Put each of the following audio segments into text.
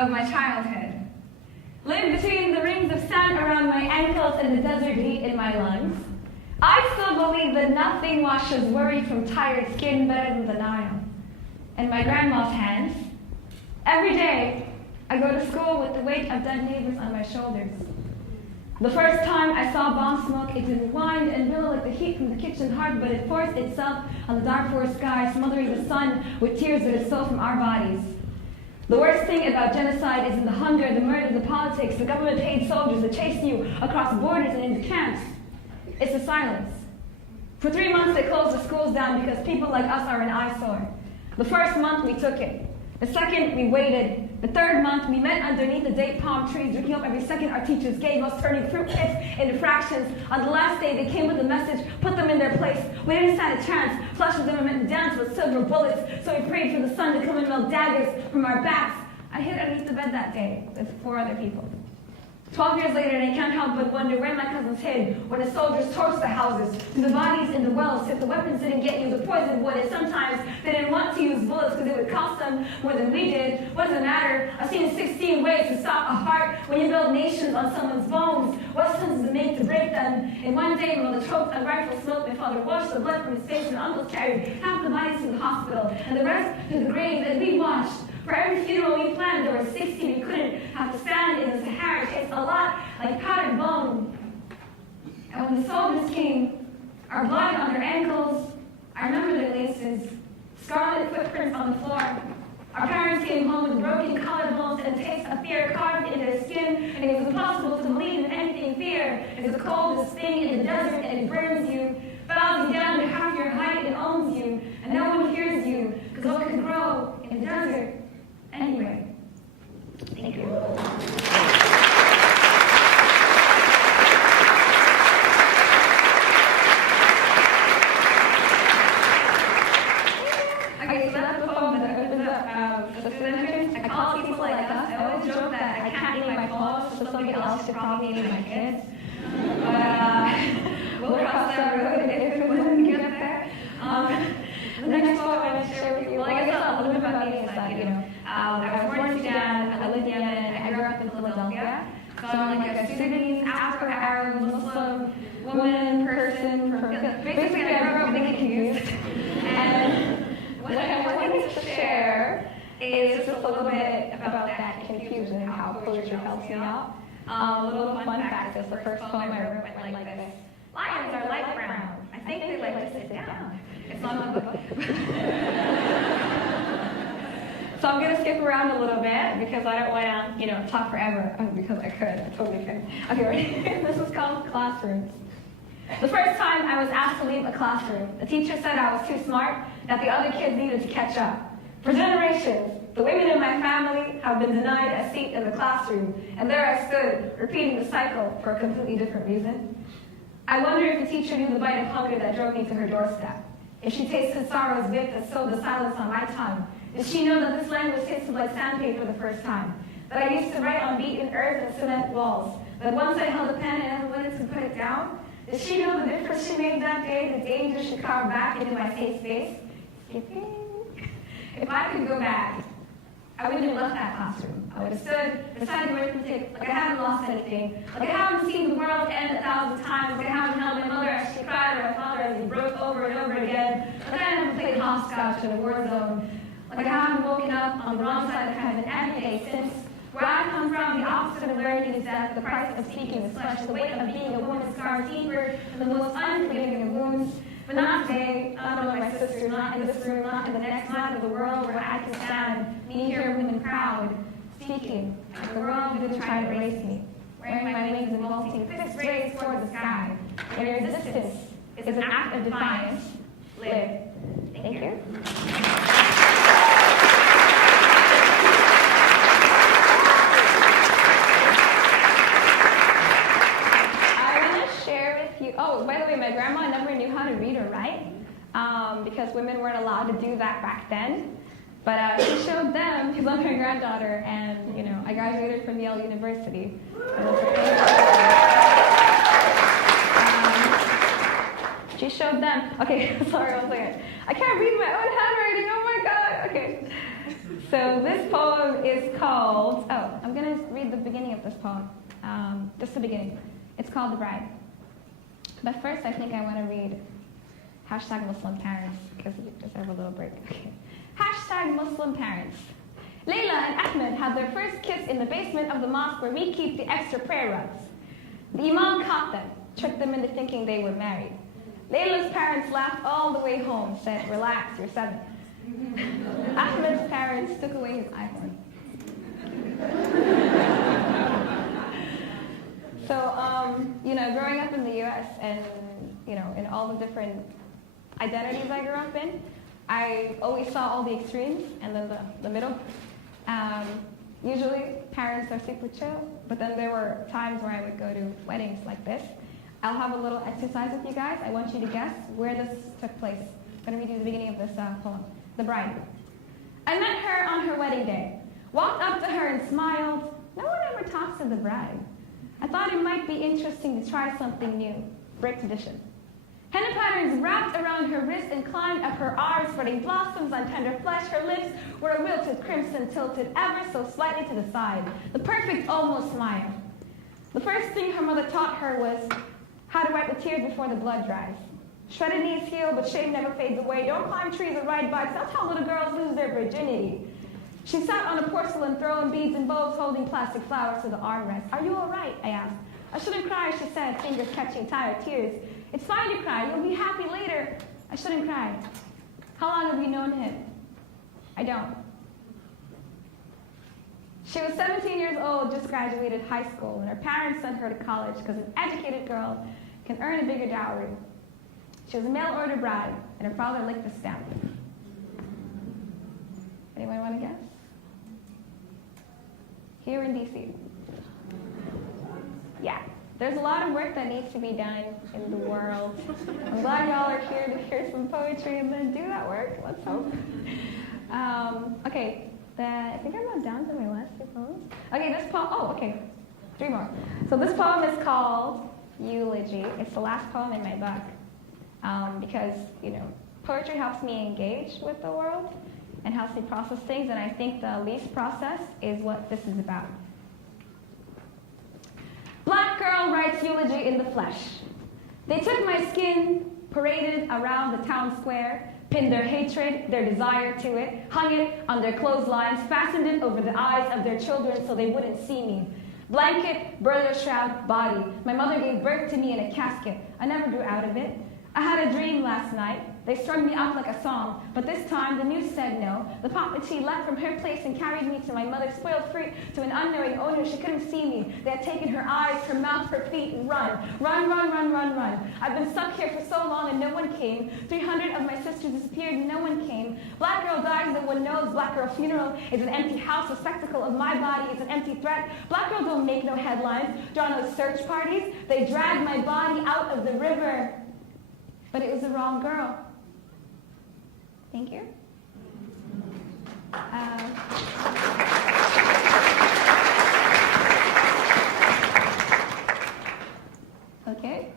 of my childhood. Lived between the rings of sand around my ankles and the desert heat in my lungs. I still believe that nothing washes worry from tired skin better than the Nile. And my grandma's hands. Every day, I go to school with the weight of dead neighbors on my shoulders. The first time I saw bomb smoke, it didn't whine and billow like the heat from the kitchen hearth, but it forced itself on the dark forest sky, smothering the sun with tears that it stole from our bodies. The worst thing about genocide isn't the hunger, the murder, the politics, the government-paid soldiers that chase you across borders and into camps. It's the silence. For 3 months, they closed the schools down because people like us are an eyesore. The first month, we took it. The second, we waited. The third month, we met underneath the date palm trees, drinking up every second our teachers gave us, turning fruit pits into fractions. On the last day, they came with a message, put them in their place. We didn't stand a chance. Flushes them meant to dance with silver bullets, so we prayed for the sun to come and melt daggers from our backs. I hid underneath the bed that day with 4 other people. 12 years later, and I can't help but wonder where my cousins hid when the soldiers torched the houses, threw the bodies in the wells. If the weapons didn't get you, the poison would. And sometimes they didn't want to use bullets because it would cost them more than we did. What does it matter? I've seen 16 ways to stop a heart when you build nations on someone's bones. What sense does it make to break them? And one day, when the choked on rifle smoke, my father washed the blood from his face, and uncles carried half the bodies to the hospital, and the rest to the grave that we watched. For every funeral we planned, there were 60 we couldn't have to stand in the Sahara. It tastes a lot like powdered bone. And when the soldiers came, our blood on their ankles, I remember their laces, scarlet footprints on the floor. Our parents came home with broken collarbones and a taste of fear carved into their skin, and it was impossible to believe in anything fear. It is cold as thing in the desert, and it burns you, bows you down to half your height, and owns you, and no one hears you, because what could grow in the desert? Anyway, thank you. Okay, so that's the poem that opens up the student. I call people like us. I always joke that I can't name my poems, so somebody else should probably name my kids. But we'll cross that road if it wouldn't get there. The next poem I want to share with you, well, I guess a little bit about me is that, I was born in Sudan, I lived in Yemen, I grew up in Philadelphia. So I'm like a Sudanese, Afro-Arab, Muslim, woman, person, basically I grew up really confused. And what I wanted to share is just a little bit about that confusion and how poetry helps me out. A little fun fact is the first poem I wrote went like this. Lions are light brown. I think they like to sit down. It's not in the book. So I'm going to skip around a little bit because I don't want to, talk forever. Oh, because I could. I totally could. Okay, ready? This is called Classrooms. The first time I was asked to leave a classroom, the teacher said I was too smart, that the other kids needed to catch up. For generations, the women in my family have been denied a seat in the classroom, and there I stood, repeating the cycle for a completely different reason. I wonder if the teacher knew the bite of hunger that drove me to her doorstep. If she tasted sorrow's gift that sowed the silence on my tongue. Did she know that this language tasted like sandpaper the first time? That I used to write on beaten earth and cement walls? That once I held a pen and never wanted to put it down? Did she know the difference she made that day, the danger she carved back into my safe space? Skipping. If I could go back, I wouldn't have left that classroom. I would have stood beside the arithmetic like I haven't lost anything, like I haven't seen the world end 1,000 times, like I haven't held my mother as she cried or my father as he broke over and over again, like I haven't played hopscotch in a war zone, like I haven't woken up on the wrong side of heaven every day since. Where I come from, the opposite of learning is death, the price of speaking is flesh, the weight of being a woman scars deeper than the most unforgiving of wounds. But not today, not knowing my sister, not in this room, not in the next side of the world where I can stand, me here, women proud, speaking. The world didn't try to erase me, wearing my wings and vaulting fixed rays toward the sky. Where resistance is an act of defiance. Live. Thank you. Oh, by the way, my grandma never knew how to read or write because women weren't allowed to do that back then. But she showed them, because I'm her granddaughter, and I graduated from Yale University. She showed them. Okay, sorry, 1 second. I can't read my own handwriting. Oh my God. Okay. So this poem is called, I'm going to read the beginning of this poem. Just the beginning. It's called The Bride. But first, I think I want to read hashtag Muslim parents, because we just have a little break. Okay. Hashtag Muslim parents. Layla and Ahmed had their first kiss in the basement of the mosque where we keep the extra prayer rugs. The imam caught them, tricked them into thinking they were married. Layla's parents laughed all the way home, said, relax, you're 7. Ahmed's parents took away his iPhone. So, growing up in the US and, in all the different identities I grew up in, I always saw all the extremes and then the middle. Usually, parents are super chill, but then there were times where I would go to weddings like this. I'll have a little exercise with you guys. I want you to guess where this took place. I'm going to read you the beginning of this poem. The Bride. I met her on her wedding day. Walked up to her and smiled. No one ever talks to the bride. I thought it might be interesting to try something new. Break tradition. Henna patterns wrapped around her wrist and climbed up her arms, spreading blossoms on tender flesh. Her lips were a wilted crimson, tilted ever so slightly to the side. The perfect almost smile. The first thing her mother taught her was how to wipe the tears before the blood dries. Shredded knees heal, but shame never fades away. Don't climb trees or ride bikes. That's how little girls lose their virginity. She sat on a porcelain throne, beads and bows, holding plastic flowers to the armrest. Are you all right? I asked. I shouldn't cry, she said, fingers catching tired tears. It's fine to cry. You'll be happy later. I shouldn't cry. How long have you known him? I don't. She was 17 years old, just graduated high school, and her parents sent her to college because an educated girl can earn a bigger dowry. She was a mail-order bride, and her father licked the stamp. Anyone want to guess? Here in D.C. Yeah, there's a lot of work that needs to be done in the world. I'm glad y'all are here to hear some poetry and then do that work. Let's hope. Okay, I think I'm not down to my last 2 poems. Okay, this poem, 3 more. So this poem is called Eulogy. It's the last poem in my book. Because, poetry helps me engage with the world and helps me process things, and I think the least process is what this is about. Black girl writes eulogy in the flesh. They took my skin, paraded around the town square, pinned their hatred, their desire to it, hung it on their clotheslines, fastened it over the eyes of their children so they wouldn't see me. Blanket, burial shroud, body. My mother gave birth to me in a casket. I never grew out of it. I had a dream last night. They strung me up like a song, but this time the news said no. The papachi left from her place and carried me to my mother's spoiled fruit to an unknowing owner. She couldn't see me. They had taken her eyes, her mouth, her feet, and run. Run. I've been stuck here for so long and no one came. 300 of my sisters disappeared and no one came. Black girl dies, no one knows. Black girl funeral is an empty house. The spectacle of my body is an empty threat. Black girl don't make no headlines, draw no search parties. They dragged my body out of the river. But it was the wrong girl. Thank you. Okay.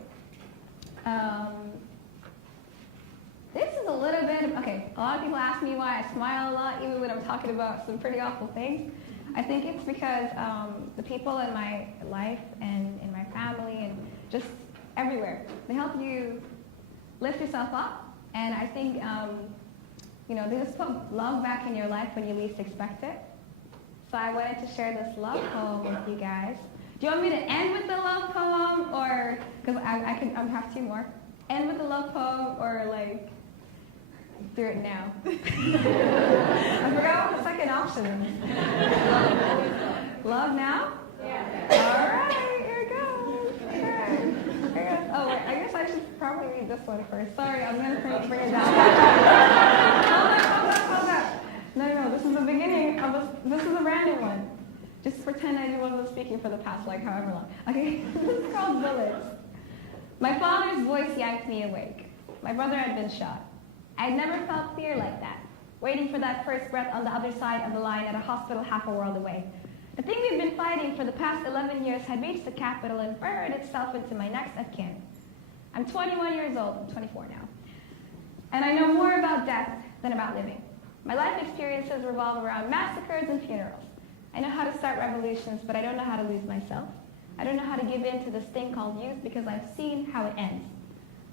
This is a little bit of, a lot of people ask me why I smile a lot, even when I'm talking about some pretty awful things. I think it's because the people in my life and in my family and just everywhere, they help you lift yourself up, and I think, they just put love back in your life when you least expect it. So I wanted to share this love poem with you guys. Do you want me to end with the love poem, or, because I have 2 more. End with the love poem, or do it now? I forgot what the second option is. Love now? Yeah. All right, here it goes. Okay. Oh, wait, I guess I should probably read this one first. Sorry, I'm going to bring it down. Hold up. No, this is the beginning. This is a random one. Just pretend I wasn't speaking for the past, however long. Okay, this is called Bullets. My father's voice yanked me awake. My brother had been shot. I had never felt fear like that, waiting for that first breath on the other side of the line at a hospital half a world away. The thing we've been fighting for the past 11 years had reached the capital and burrowed itself into my next of kin. I'm 21 years old, I'm 24 now. And I know more about death than about living. My life experiences revolve around massacres and funerals. I know how to start revolutions, but I don't know how to lose myself. I don't know how to give in to this thing called youth because I've seen how it ends.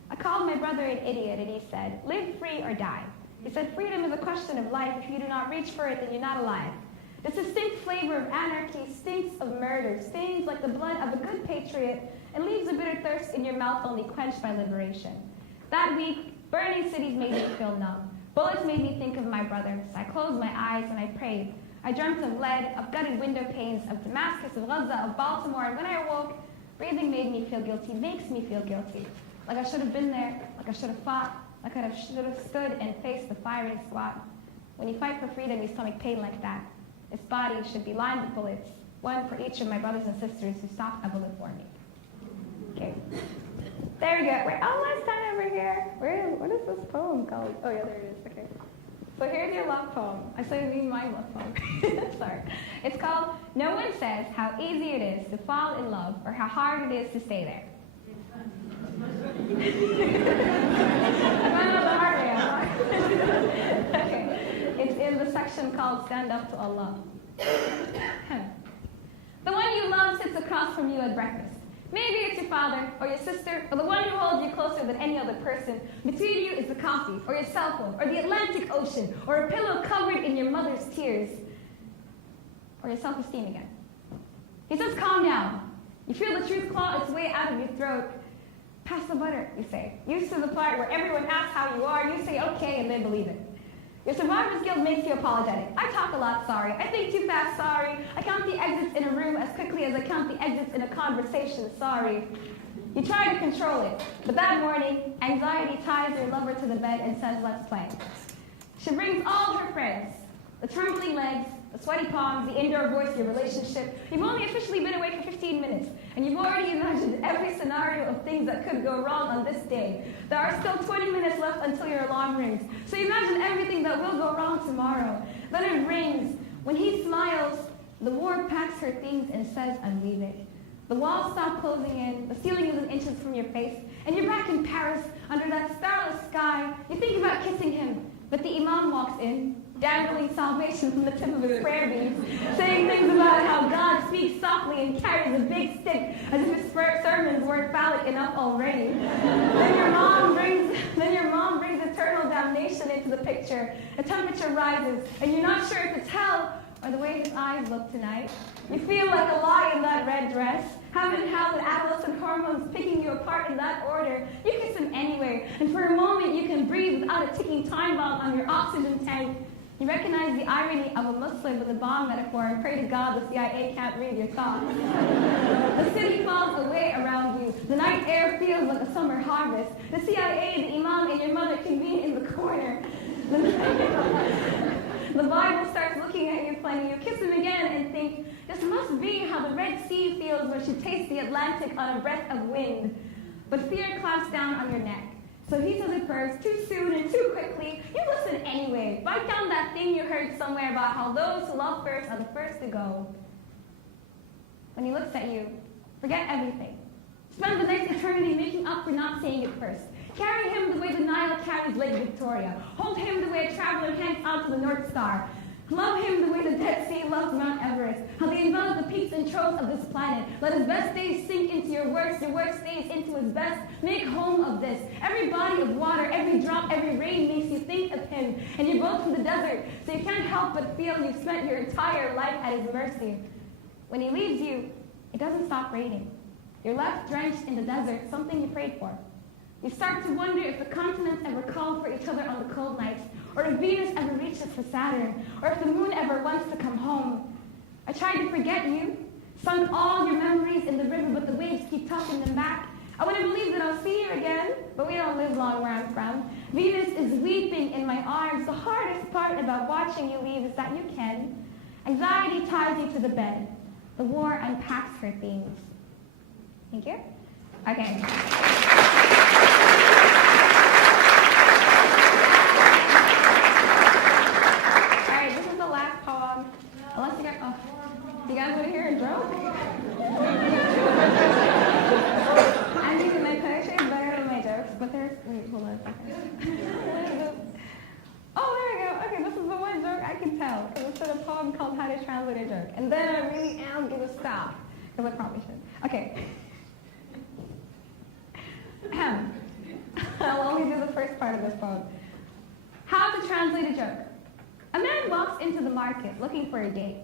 I called my brother an idiot, and he said, live free or die. He said, freedom is a question of life. If you do not reach for it, then you're not alive. This distinct flavor of anarchy stinks of murder, stains like the blood of a good patriot, and leaves a bitter thirst in your mouth only quenched by liberation. That week, burning cities made me feel numb. Bullets made me think of my brothers. I closed my eyes and I prayed. I dreamt of lead, of gutted window panes, of Damascus, of Gaza, of Baltimore, and when I awoke, breathing made me feel guilty, makes me feel guilty. Like I should have been there, like I should have fought, like I should have stood and faced the firing squad. When you fight for freedom, you stomach pain like that. This body should be lined with bullets, one for each of my brothers and sisters who stopped a bullet for me. Okay. There we go. Wait, last time over here. What is this poem called? Oh, yeah, there it is. Okay. So here's your love poem. I said you mean my love poem. Sorry. It's called No One Says How Easy It Is to Fall in Love or How Hard It Is to Stay There. Okay. It's in the section called Stand Up to Allah. The one you love sits across from you at breakfast. Maybe it's your father or your sister or the one who holds you closer than any other person. Between you is the coffee or your cell phone or the Atlantic Ocean or a pillow covered in your mother's tears or your self-esteem again. He says, calm down. You feel the truth claw its way out of your throat. Pass the butter, you say. Used to the part where everyone asks how you are, you say okay and then believe it. Your survivor's guilt makes you apologetic. I talk a lot, sorry. I think too fast, sorry. I count the exits in a room as quickly as I count the exits in a conversation, sorry. You try to control it, but that morning, anxiety ties your lover to the bed and says, let's play. She brings all her friends, the trembling legs, the sweaty palms, the indoor voice of your relationship. You've only officially been awake for 15 minutes, and you've already imagined every scenario of things that could go wrong on this day. There are still 20 minutes left until your alarm rings, so you imagine everything that will go wrong tomorrow. Then it rings. When he smiles, the ward packs her things and says, I'm leaving. The walls stop closing in, the ceiling is inches from your face, and you're back in Paris under that starless sky. You think about kissing him, but the imam walks in, dangling salvation from the tip of his prayer beads, saying things about how God speaks softly and carries a big stick as if his sermons weren't phallic enough already. Then your mom brings eternal damnation into the picture. The temperature rises, and you're not sure if it's hell or the way his eyes look tonight. You feel like a lie in that red dress, having held the adolescent hormones picking you apart in that order. You kiss him anyway, and for a moment you can breathe without a ticking time bomb on your oxygen tank. You recognize the irony of a Muslim with a bomb metaphor and pray to God the CIA can't read your thoughts. The city falls away around you. The night air feels like a summer harvest. The CIA, the imam, and your mother convene in the corner. The Bible starts looking at you funny. You kiss him again and think, this must be how the Red Sea feels when she tastes the Atlantic on a breath of wind. But fear clamps down on your neck. So he says it first, too soon and too quickly. You listen anyway. Write down that thing you heard somewhere about how those who love first are the first to go. When he looks at you, forget everything. Spend the next eternity making up for not saying it first. Carry him the way the Nile carries Lake Victoria. Hold him the way a traveler hangs out to the North Star. Love him the way the Dead Sea loves Mount Everest. How they envelop the peaks and troughs of this planet. Let his best days sink into your worst days into his best. Make home of this. Every body of water, every drop, every rain makes you think of him. And you're both from the desert, so you can't help but feel you've spent your entire life at his mercy. When he leaves you, it doesn't stop raining. You're left drenched in the desert, something you prayed for. You start to wonder if the continents ever called for each other on the cold nights, or if Venus ever reaches for Saturn, or if the moon ever wants to come home. I tried to forget you, sunk all your memories in the river, but the waves keep tossing them back. I want to believe that I'll see you again, but we don't live long where I'm from. Venus is weeping in my arms. The hardest part about watching you leave is that you can. Anxiety ties you to the bed. The war unpacks her themes. Thank you. Okay. Unless you guys, do you guys want to hear a joke? I'm thinking my poetry is better than my jokes, but there's, wait, hold on a second. Oh, there we go. Okay, this is the one poem called How to Translate a Joke. And then I really am going to stop, because I probably should. Okay. I'll only do the first part of this poem. How to translate a joke. A man walks into the market looking for a date.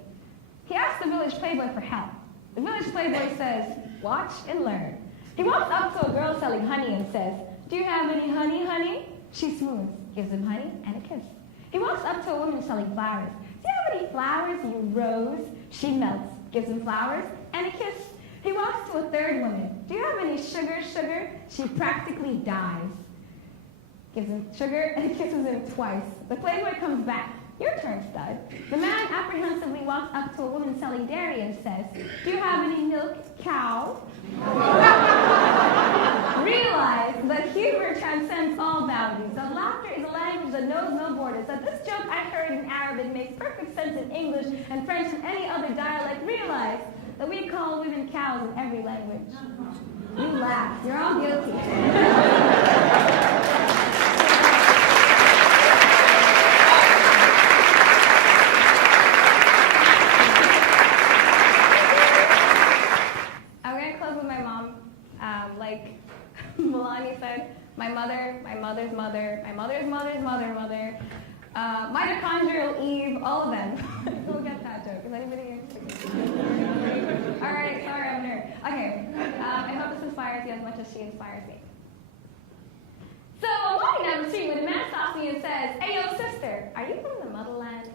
He asks the village playboy for help. The village playboy says, watch and learn. He walks up to a girl selling honey and says, do you have any honey, honey? She swoons, gives him honey and a kiss. He walks up to a woman selling flowers. Do you have any flowers, you rose? She melts, gives him flowers and a kiss. He walks to a third woman. Do you have any sugar, sugar? She practically dies. Gives him sugar and kisses him twice. The playboy comes back. Your turn, stud. The man apprehensively walks up to a woman selling dairy and says, do you have any milk, cow? Realize that humor transcends all boundaries. That laughter is a language that knows no borders. That this joke I heard in Arabic makes perfect sense in English and French and any other dialect. Realize that we call women cows in every language. You laugh. You're all guilty. Like Milani said, my mother, my mother's mother, my mother's mother's mother, mitochondrial Eve, all of them. Who get that joke? Is anybody here? All right, sorry, I'm a nerd. Okay, I hope this inspires you as much as she inspires me. So I'm walking down the street when a man stops me and says, hey, yo, sister, are you from the motherland?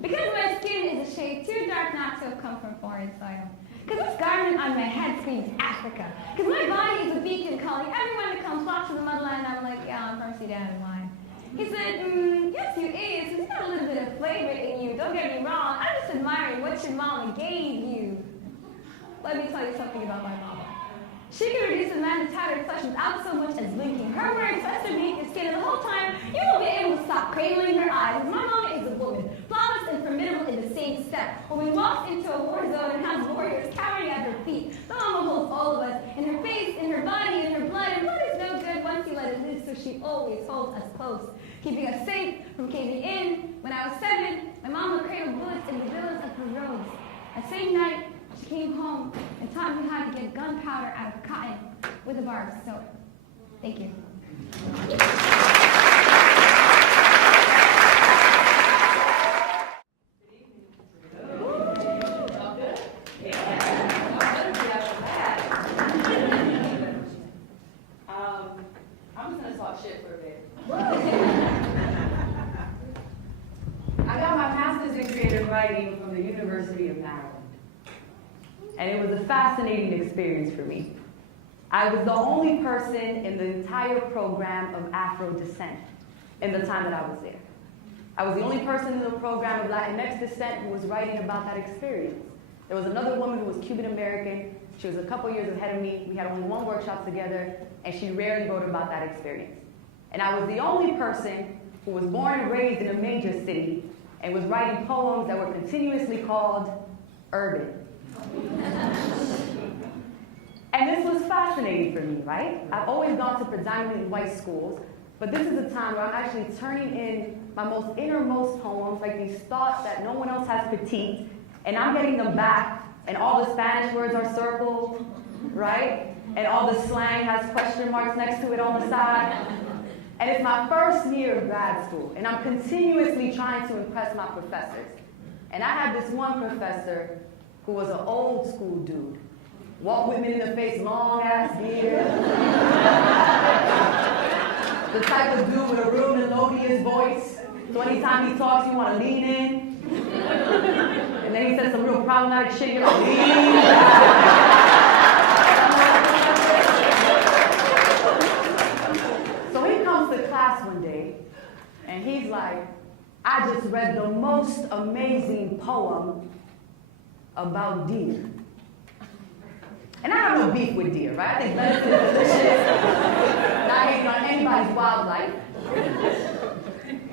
Because my skin is a shade too dark not to have come from foreign soil. Because this garment on my head screams Africa. Because my body is a beacon calling everyone to come flock to the motherland. I'm like, yeah, I'm from Sudan, why? He said, yes, you is, because you got a little bit of flavor in you. Don't get me wrong, I'm just admiring what your mama gave you. Let me tell you something about my mama. She can reduce a man to tattered flesh without so much as blinking. Her words fester beneath your skin, and the whole time, you won't be able to stop cradling her eyes. My mama is a woman, flawless and formidable in the same step. When we walk into a war zone and have warriors cowering at her feet, the mama holds all of us, in her face, in her body, in her blood, and blood is no good once you let it loose, so she always holds us close, keeping us safe from caving in. When I was 7, my mama cradled bullets in the villas of her rose. That same night, she came home and taught me how to get gunpowder out of cotton with a bar of soap. Thank you. I'm just going to talk shit for a bit. I got my master's in creative writing from the University of Maryland. And it was a fascinating experience for me. I was the only person in the entire program of Afro descent in the time that I was there. I was the only person in the program of Latinx descent who was writing about that experience. There was another woman who was Cuban American. She was a couple years ahead of me. We had only one workshop together, and she rarely wrote about that experience. And I was the only person who was born and raised in a major city and was writing poems that were continuously called urban. And this was fascinating for me, right? I've always gone to predominantly white schools, but this is a time where I'm actually turning in my most innermost poems, like these thoughts that no one else has critiqued, and I'm getting them back, and all the Spanish words are circled, right? And all the slang has question marks next to it on the side. And it's my first year of grad school, and I'm continuously trying to impress my professors. And I had this one professor who was an old school dude. Walk with me in the face, long ass beard. The type of dude with a real melodious voice. So anytime he talks, you want to lean in. And then he says some real problematic shit, you're like, lean. So he comes to class one day, and he's like, I just read the most amazing poem about deer. And I have no beef with deer, right? I think medicine is delicious. Not hating on anybody's wildlife.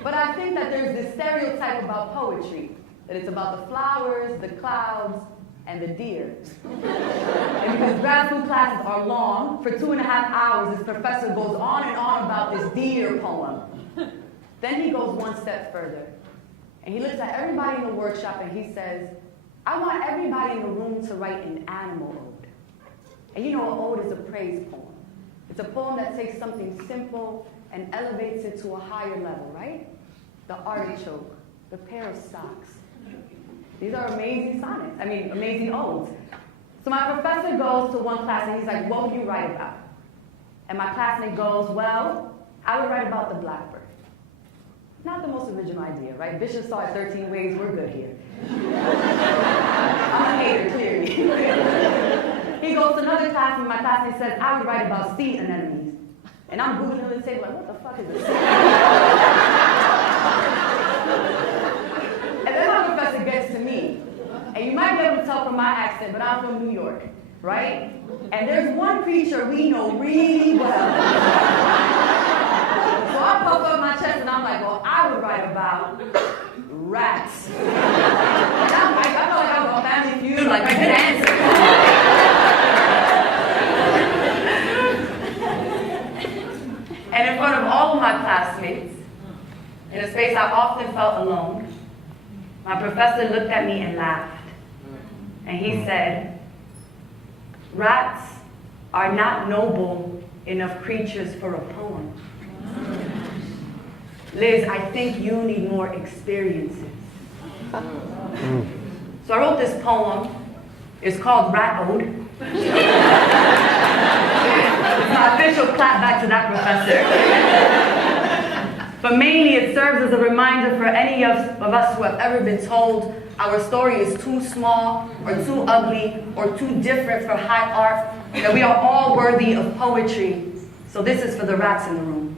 But I think that there's this stereotype about poetry, that it's about the flowers, the clouds, and the deer. And because grad school classes are long, for 2.5 hours, this professor goes on and on about this deer poem. Then he goes one step further. And he looks at everybody in the workshop and he says, I want everybody in the room to write an animal ode. And you know, an ode is a praise poem. It's a poem that takes something simple and elevates it to a higher level, right? The artichoke, the pair of socks. These are amazing sonnets, amazing odes. So my professor goes to one class and he's like, what would you write about? And my classmate goes, well, I would write about the blackbird. Not the most original idea, right? Bishop saw it 13 ways, we're good here. I'm a hater, clearly. He goes to another class and my classmate says, I would write about sea anemones. And I'm Googling the table like, what the fuck is this? And then my professor gets to me. And you might be able to tell from my accent, but I'm from New York, right? And there's one creature we know really well. So I puff up my chest and I'm like, well, I would write about rats. And I'm like, I felt like I was on Family Feud, like I could answer. And in front of all of my classmates, in a space I often felt alone, my professor looked at me and laughed. And he said, rats are not noble enough creatures for a poem. Liz, I think you need more experiences. So I wrote this poem. It's called Rat Ode. It's my official clap back to that professor. But mainly it serves as a reminder for any of us who have ever been told our story is too small or too ugly or too different for high art, that we are all worthy of poetry. So this is for the rats in the room.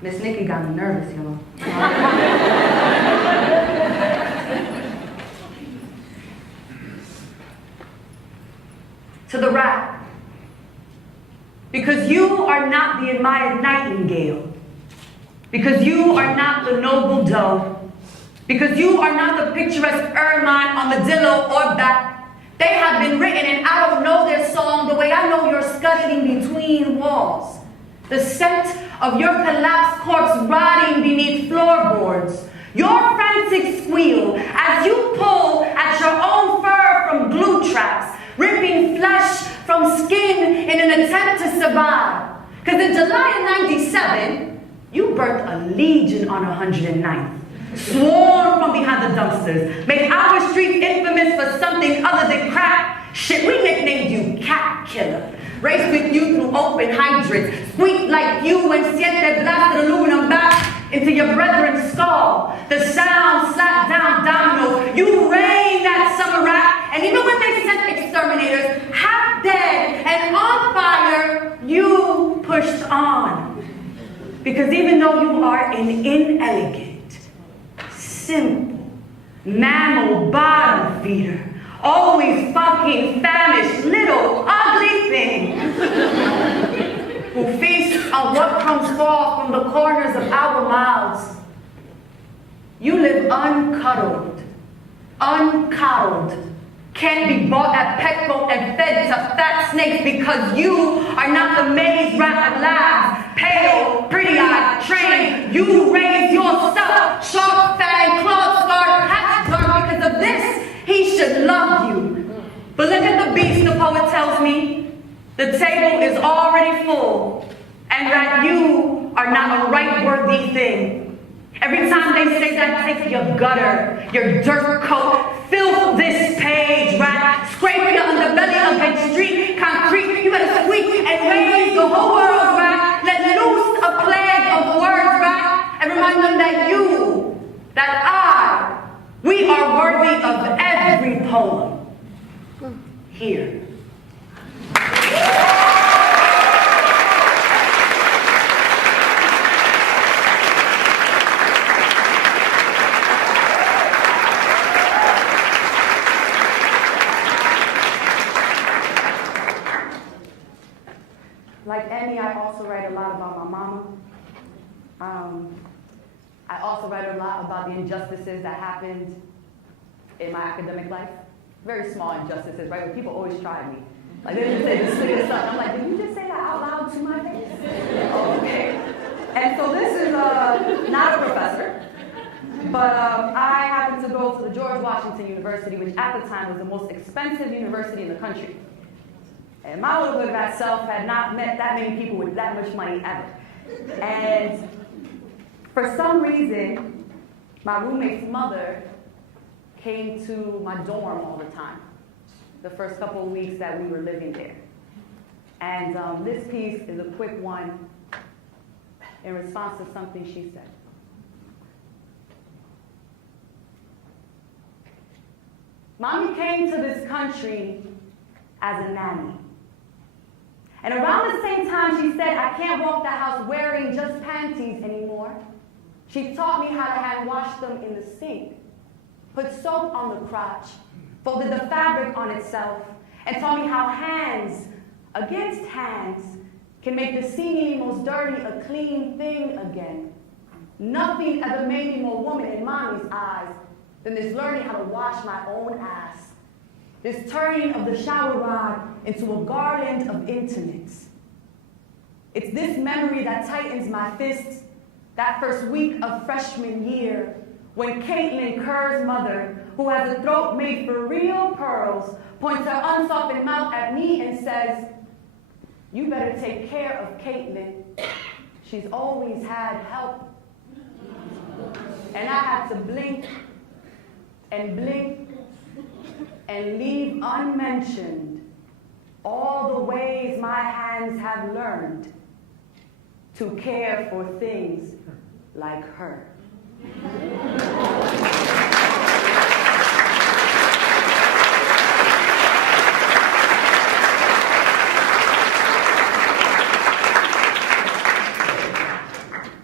Miss Nikki got me nervous, y'all. To the rat, because you are not the admired nightingale, because you are not the noble dove, because you are not the picturesque ermine on the dillo or bat. They have been written and I don't know their song the way I know you're scuttling between walls. The scent of your collapsed corpse rotting beneath floorboards. Your frantic squeal as you pull at your own fur from glue traps, ripping flesh from skin in an attempt to survive. Because in July of '97, you birthed a legion on 109th. Swarmed from behind the dumpsters, made our street infamous for something other than crack. Shit, we nicknamed you Cat Killer. Raced with you through open hydrants, squeaked like you when Siete blasted aluminum back into your brethren's skull. The sound slapped down dominoes. You reigned that summer rap, and even when they sent exterminators, half dead and on fire, you pushed on. Because even though you are an inelegant, simple, mammal bottom feeder, always fucking famished little ugly thing who feasts on what comes forth from the corners of our mouths. You live uncuddled, uncoddled, can't be bought at Petco and fed to fat snakes because you are not the maze rat of labs, pale, pretty-eyed, trained. You raise yourself, sharp, fang, claw-scarred, patch-guard. Because of this, he should love you. But look at the beast, the poet tells me. The table is already full, and that you are not a right-worthy thing. Every time they say that, take your gutter, your dirt coat, fill this page, rat, scrape the underbelly of that street, concrete. You better squeak and raise the whole world, rat. Let loose a plague of words, rat, and remind them that you, that I, we are worthy of every poem here. Like Emmy, I also write a lot about my mama. I also write a lot about the injustices that happened in my academic life. Very small injustices, right? But people always tried me. Like, they just say, just sing something. I'm like, did you just say that out loud to my face? Oh, okay. And so this is not a professor, but I happened to go to the George Washington University, which at the time was the most expensive university in the country. And my little bit of that self had not met that many people with that much money ever. And for some reason, my roommate's mother came to my dorm all the time, the first couple of weeks that we were living there. And this piece is a quick one in response to something she said. Mommy came to this country as a nanny. And around the same time she said, I can't walk the house wearing just panties anymore. She taught me how to hand wash them in the sink, put soap on the crotch, folded the fabric on itself, and taught me how hands against hands can make the seemingly most dirty a clean thing again. Nothing ever made me more woman in mommy's eyes than this learning how to wash my own ass. This turning of the shower rod into a garland of intimates. It's this memory that tightens my fists that first week of freshman year when Caitlin Kerr's mother, who has a throat made for real pearls, points her unsoftened mouth at me and says, you better take care of Caitlin. She's always had help. And I had to blink and blink and leave unmentioned all the ways my hands have learned to care for things like her.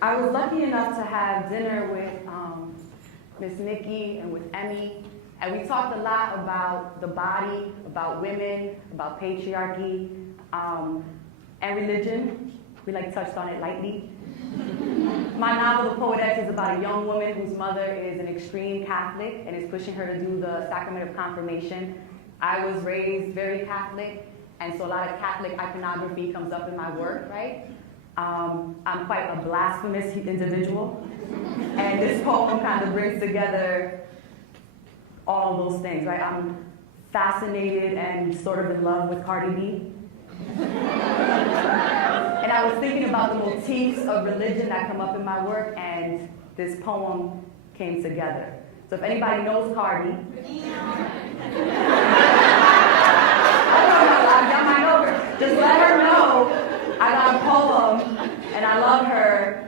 I was lucky enough to have dinner with Miss Nikki and with Emmy, and we talked a lot about the body, about women, about patriarchy, and religion. We touched on it lightly. My novel, The Poetess, is about a young woman whose mother is an extreme Catholic and is pushing her to do the sacrament of confirmation. I was raised very Catholic, and so a lot of Catholic iconography comes up in my work, right? I'm quite a blasphemous individual, and this poem kind of brings together all those things, right? I'm fascinated and sort of in love with Cardi B. And I was thinking about the motifs of religion that come up in my work, and this poem came together. So if anybody knows Cardi, y'all might know her. Just let her know I got a poem, and I love her,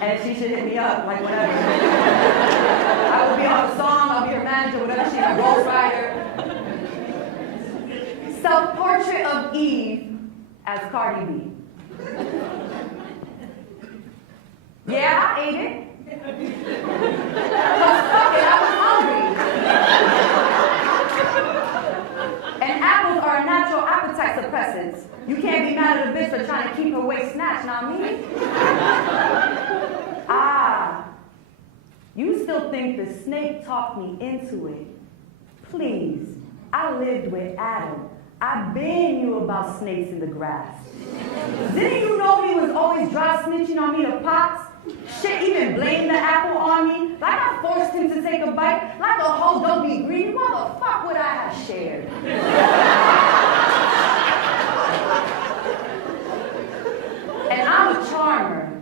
and she should hit me up, whatever. I will be on the song, I'll be her manager, whatever, she's a ghostwriter. Self-portrait of Eve as Cardi B. Yeah, I ate it. Cause fuck it, I was hungry. And apples are a natural appetite suppressants. You can't be mad at a bitch for trying to keep her waist snatched, not me. You still think the snake talked me into it? Please, I lived with Adam. I been knew about snakes in the grass. Didn't you know he was always dry snitching on me to Pops? Shit, even blamed the apple on me. Like I forced him to take a bite. Like a hoe don't be greedy. What the fuck would I have shared? And I'm a charmer.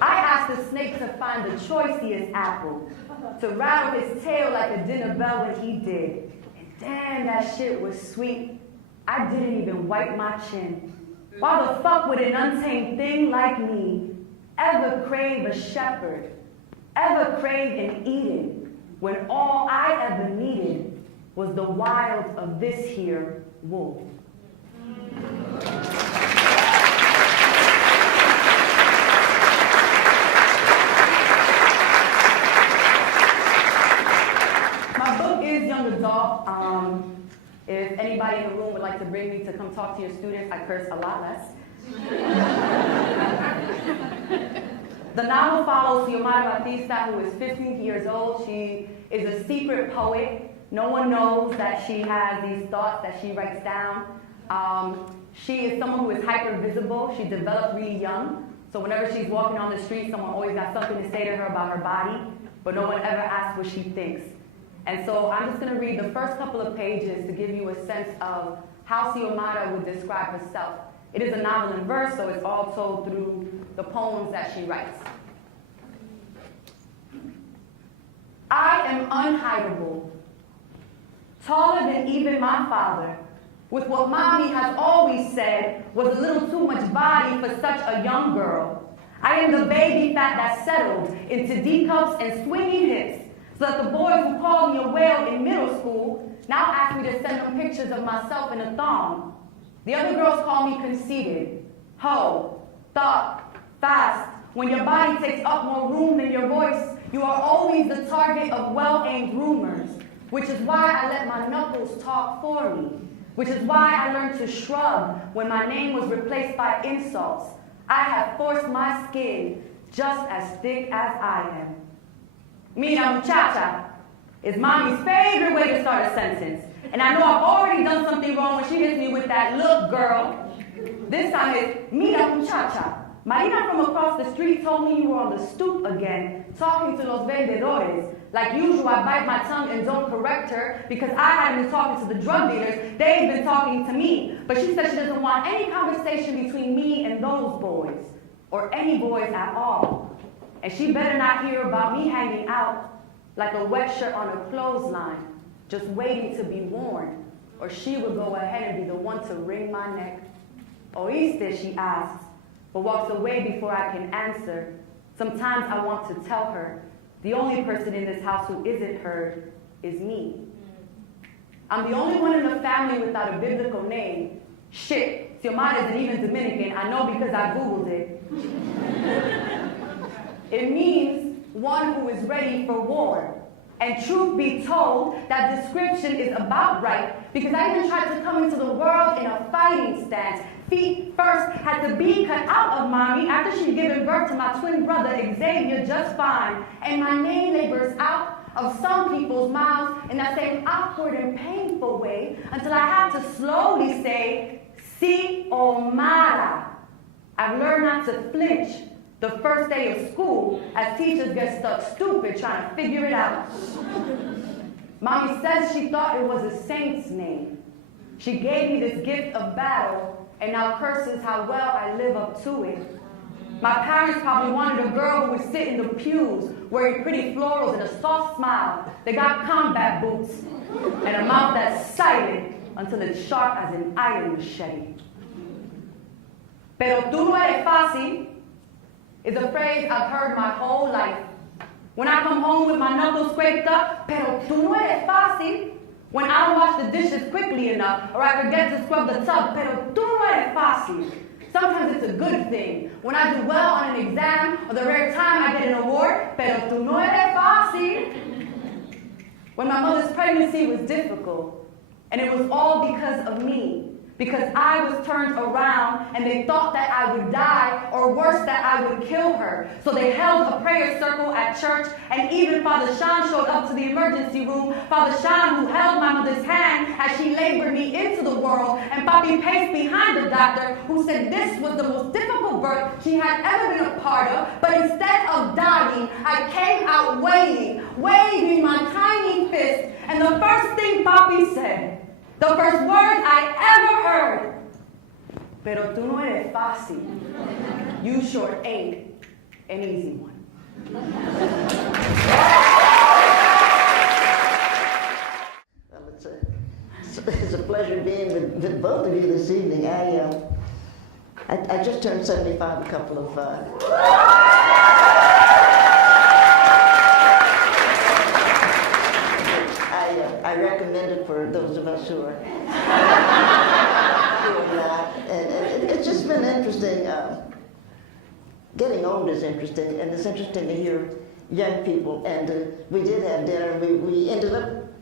I asked the snake to find the choicest apple, to rattle his tail like a dinner bell when he did. And damn, that shit was sweet. I didn't even wipe my chin. Why the fuck would an untamed thing like me ever crave a shepherd, ever crave an Eden, when all I ever needed was the wild of this here wolf? My book is young adult. If anybody in the room would like to bring me to come talk to your students, I curse a lot less. The novel follows Xiomara Batista, who is 15 years old. She is a secret poet No one knows that she has these thoughts that she writes down. She is someone who is hyper visible. She developed really young. So whenever she's walking on the street, someone always got something to say to her about her body, but no one ever asks what she thinks. And so I'm just going to read the first couple of pages to give you a sense of how Xiomara would describe herself. It is a novel in verse, so it's all told through the poems that she writes. I am unhideable, taller than even my father, with what mommy has always said was a little too much body for such a young girl. I am the baby fat that settled into D cups and swinging hips, so that the boys who called me a whale in middle school now ask me to send them pictures of myself in a thong. The other girls call me conceited, hoe, thought, fast. When your body takes up more room than your voice, you are always the target of well-aimed rumors, which is why I let my knuckles talk for me, which is why I learned to shrug when my name was replaced by insults. I have forced my skin just as thick as I am. Mira muchacha is mommy's favorite way to start a sentence. And I know I've already done something wrong when she hits me with that, look, girl. This time it's, mira muchacha. Marina from across the street told me you were on the stoop again, talking to los vendedores. Like usual, I bite my tongue and don't correct her because I hadn't been talking to the drug dealers. They've been talking to me. But she said she doesn't want any conversation between me and those boys, or any boys at all. And she better not hear about me hanging out like a wet shirt on a clothesline, just waiting to be worn, or she will go ahead and be the one to wring my neck. Oíste, she asks, but walks away before I can answer. Sometimes I want to tell her, the only person in this house who isn't heard is me. I'm the only one in the family without a biblical name. Shit, Xiomara isn't even Dominican. I know because I Googled it. It means one who is ready for war. And truth be told, that description is about right, because I even tried to come into the world in a fighting stance. Feet first had to be cut out of mommy after she'd given birth to my twin brother Xavier just fine. And my name labors out of some people's mouths in that same awkward and painful way until I have to slowly say, Xiomara. I've learned not to flinch the first day of school as teachers get stuck stupid trying to figure it out. Mommy says she thought it was a saint's name. She gave me this gift of battle and now curses how well I live up to it. My parents probably wanted a girl who would sit in the pews wearing pretty florals and a soft smile. They got combat boots and a mouth that's silent until it's sharp as an iron machete. Pero tú no eres fácil is a phrase I've heard my whole life. When I come home with my knuckles scraped up, pero tú no eres fácil. When I don't wash the dishes quickly enough, or I forget to scrub the tub, pero tú no eres fácil. Sometimes it's a good thing. When I do well on an exam, or the rare time I get an award, pero tú no eres fácil. When my mother's pregnancy was difficult, and it was all because of me. Because I was turned around and they thought that I would die, or worse, that I would kill her. So they held a prayer circle at church, and even Father Sean showed up to the emergency room. Father Sean, who held my mother's hand as she labored me into the world, and Papi paced behind the doctor, who said this was the most difficult birth she had ever been a part of. But instead of dying, I came out waving my tiny fist, and the first thing Papi said, the first words I ever heard, pero tú no eres fácil. You sure ain't an easy one. Well, it's a pleasure being with both of you this evening. I just turned 75 a couple of I recommend it for those of us who are not. And it's just been interesting. Getting old is interesting, and it's interesting to hear young people. And we did have dinner, and we ended up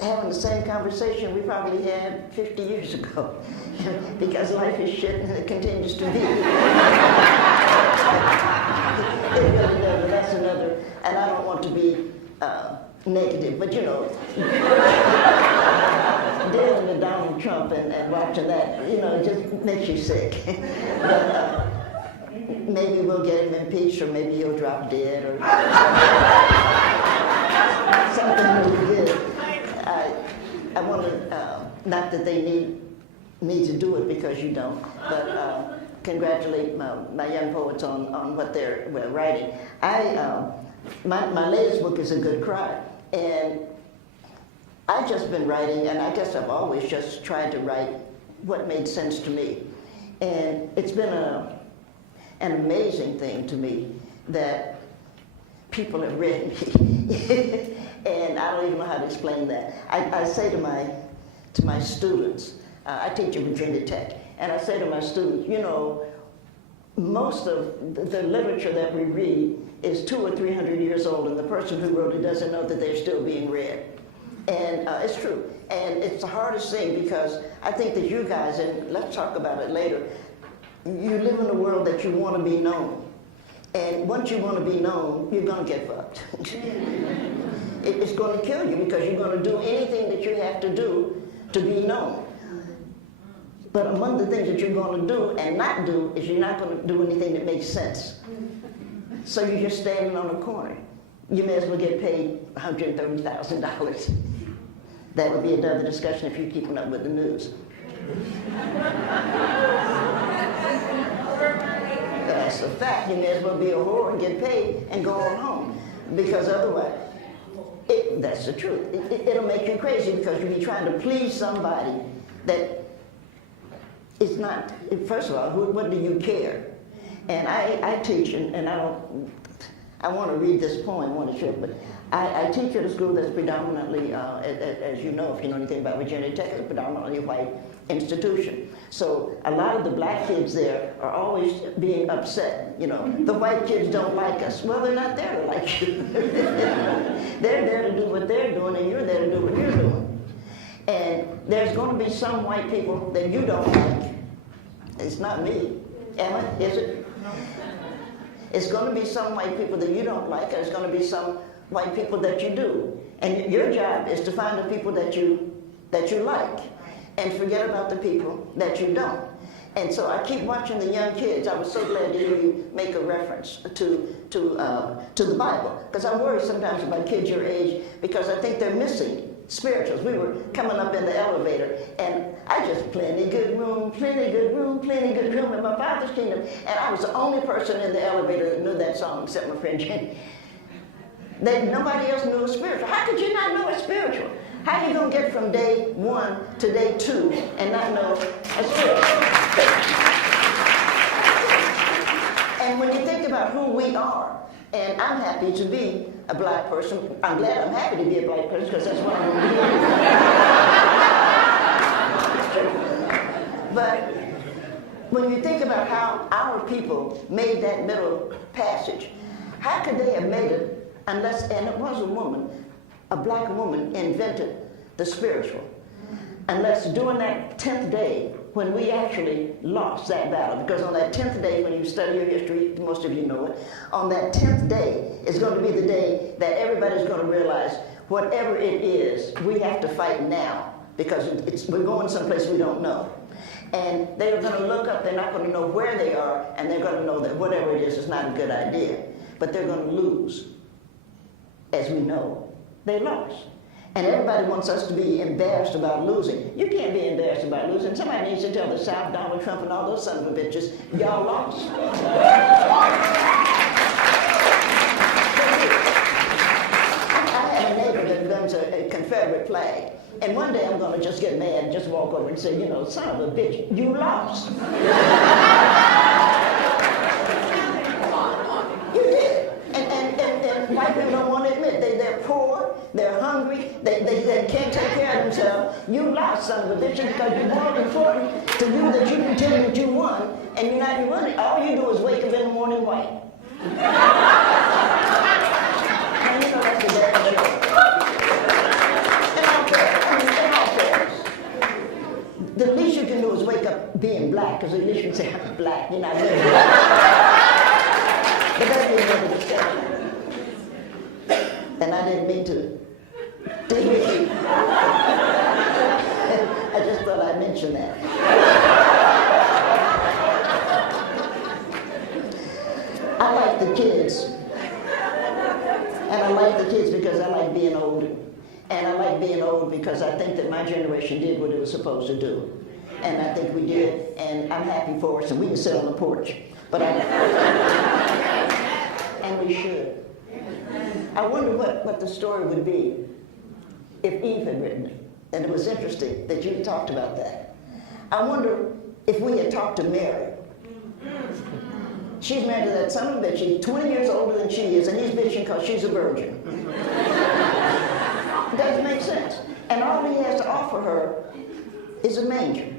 having the same conversation we probably had 50 years ago, because life is shit and it continues to be. It really does, but that's another, and I don't want to be negative, but you know, dealing with Donald Trump and watching that, you know, it just makes you sick. But maybe we'll get him impeached, or maybe he'll drop dead, or something really good. I want to, not that they need me to do it because you don't, but congratulate my young poets on what they're writing. My latest book is A Good Cry, and I've just been writing, and I guess I've always just tried to write what made sense to me. And it's been an amazing thing to me that people have read me. And I don't even know how to explain that. I say to my students, I teach at Virginia Tech, and I say to my students, you know, most of the literature that we read is 200 or 300 years old, and the person who wrote it doesn't know that they're still being read. And it's true. And it's the hardest thing, because I think that you guys, and let's talk about it later, you live in a world that you want to be known. And once you want to be known, you're going to get fucked. It's going to kill you, because you're going to do anything that you have to do to be known. But among the things that you're going to do and not do is you're not going to do anything that makes sense. So you're just standing on a corner. You may as well get paid $130,000. That would be another discussion if you're keeping up with the news. That's a fact. You may as well be a whore and get paid and go on home. Because otherwise, that's the truth. It'll make you crazy, because you'll be trying to please somebody that it's not. First of all, what do you care? And I teach, and I want to read this poem, but I teach at a school that's predominantly, as you know, if you know anything about Virginia Tech, it's a predominantly white institution. So a lot of the black kids there are always being upset. You know, the white kids don't like us. Well, they're not there to like you. They're there to do what they're doing, and you're there to do what you're doing. And there's going to be some white people that you don't like. It's not me. Emma, is it? It's going to be some white people that you don't like, and it's going to be some white people that you do. And your job is to find the people that you like, and forget about the people that you don't. And so I keep watching the young kids. I was so glad to hear you make a reference to the Bible, because I worry sometimes about kids your age, because I think they're missing spirituals. We were coming up in the elevator, and I just plenty good room, plenty good room, plenty good room in my Father's kingdom. And I was the only person in the elevator that knew that song except my friend Jenny. Nobody else knew a spiritual. How could you not know a spiritual? How are you going to get from day 1 to day 2 and not know a spiritual? And when you think about who we are, and I'm happy to be a black person. I'm glad I'm happy to be a black person, because that's what I'm going to be. But when you think about how our people made that middle passage, how could they have made it unless, and it was a black woman invented the spiritual, unless during that 10th day, when we actually lost that battle, because on that 10th day, when you study your history, most of you know it, on that 10th day is going to be the day that everybody's going to realize whatever it is, we have to fight now, because we're going someplace we don't know. And they're going to look up, they're not going to know where they are, and they're going to know that whatever it is not a good idea. But they're going to lose. As we know, they lost. And everybody wants us to be embarrassed about losing. You can't be embarrassed about losing. Somebody needs to tell the South, Donald Trump, and all those sons of bitches, y'all lost. I had a neighbor that runs a Confederate flag. And one day I'm going to just get mad and just walk over and say, you know, son of a bitch, you lost. You did. And white people don't want to admit they're poor, they're hungry, they can't take care of themselves. You lost, son of a bitch, because you're more important to you that you pretend that you won, and you're not even winning. All you do is wake up in the morning white. And you know that's the damn truth. In all fairness, the least you can do is wake up being black, because at least you can say, I'm black, you're not really black. But that's the another discussion. And I didn't mean to Did we? I just thought I'd mention that. I like the kids. And I like the kids because I like being old. And I like being old because I think that my generation did what it was supposed to do. And I think we did, and I'm happy for us, and we can sit on the porch. But and we should. I wonder what the story would be if Eve had written it. And it was interesting that you talked about that. I wonder if we had talked to Mary. She's married to that son of a bitch. She's 20 years older than she is, and he's bitching because she's a virgin. Doesn't make sense. And all he has to offer her is a manger.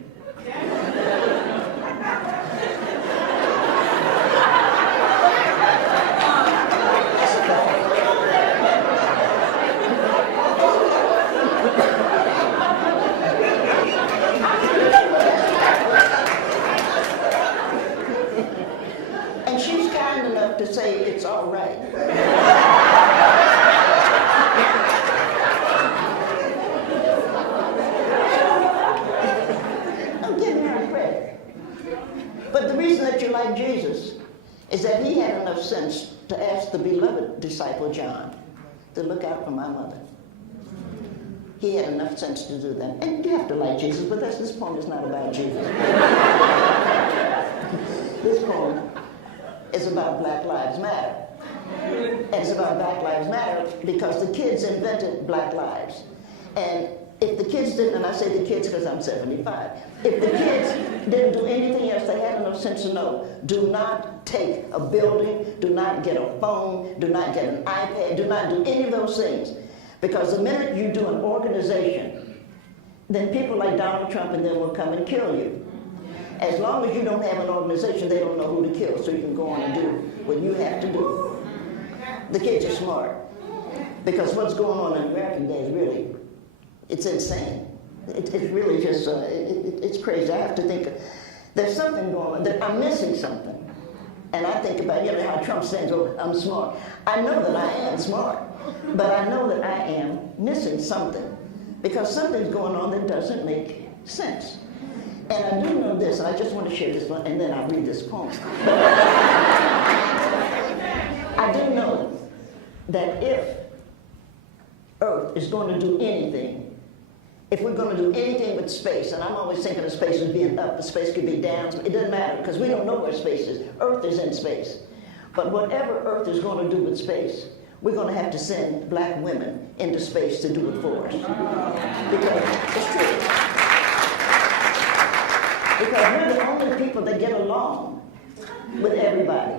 And she's kind enough to say it's all right. But the reason that you like Jesus is that he had enough sense to ask the beloved disciple John to look out for my mother. He had enough sense to do that. And you have to like Jesus, but this poem is not about Jesus. This poem is about Black Lives Matter. And it's about Black Lives Matter because the kids invented Black Lives. And if the kids didn't, and I say the kids because I'm 75, if the kids didn't do anything else, they had enough sense to know, do not take a building, do not get a phone, do not get an iPad, do not do any of those things. Because the minute you do an organization, then people like Donald Trump and them will come and kill you. As long as you don't have an organization, they don't know who to kill, so you can go on and do what you have to do. The kids are smart. Because what's going on in American days, really, it's insane. It's really just, it's crazy. I have to think, there's something going on, that I'm missing something. And I think about, you know, how Trump says, oh, I'm smart. I know that I am smart, but I know that I am missing something. Because something's going on that doesn't make sense. And I do know this, and I just want to share this one, and then I'll read this poem. I do know that if Earth is going to do anything, if we're going to do anything with space, and I'm always thinking of space as being up, but space could be down, it doesn't matter, because we don't know where space is. Earth is in space. But whatever Earth is going to do with space, we're going to have to send black women into space to do it for us. Because it's true. Because we're the only people that get along with everybody.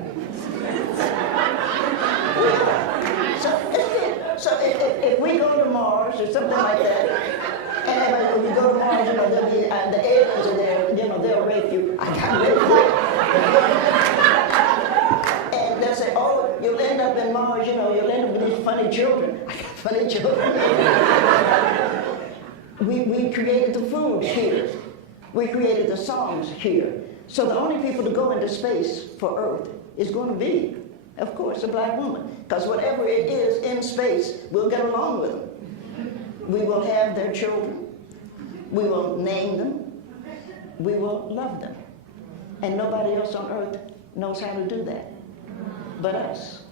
So if we go to Mars or something like that, and when you go to Mars, you know, there'll be, the aliens are there, you know, they'll rape you. I got raped. And they'll say, oh, you'll end up in Mars, you know, you'll end up with these funny children. I got funny children. We created the food here. We created the songs here. So the only people to go into space for Earth is going to be, of course, a black woman. Because whatever it is in space, we'll get along with them. We will have their children. We will name them. We will love them. And nobody else on Earth knows how to do that but us.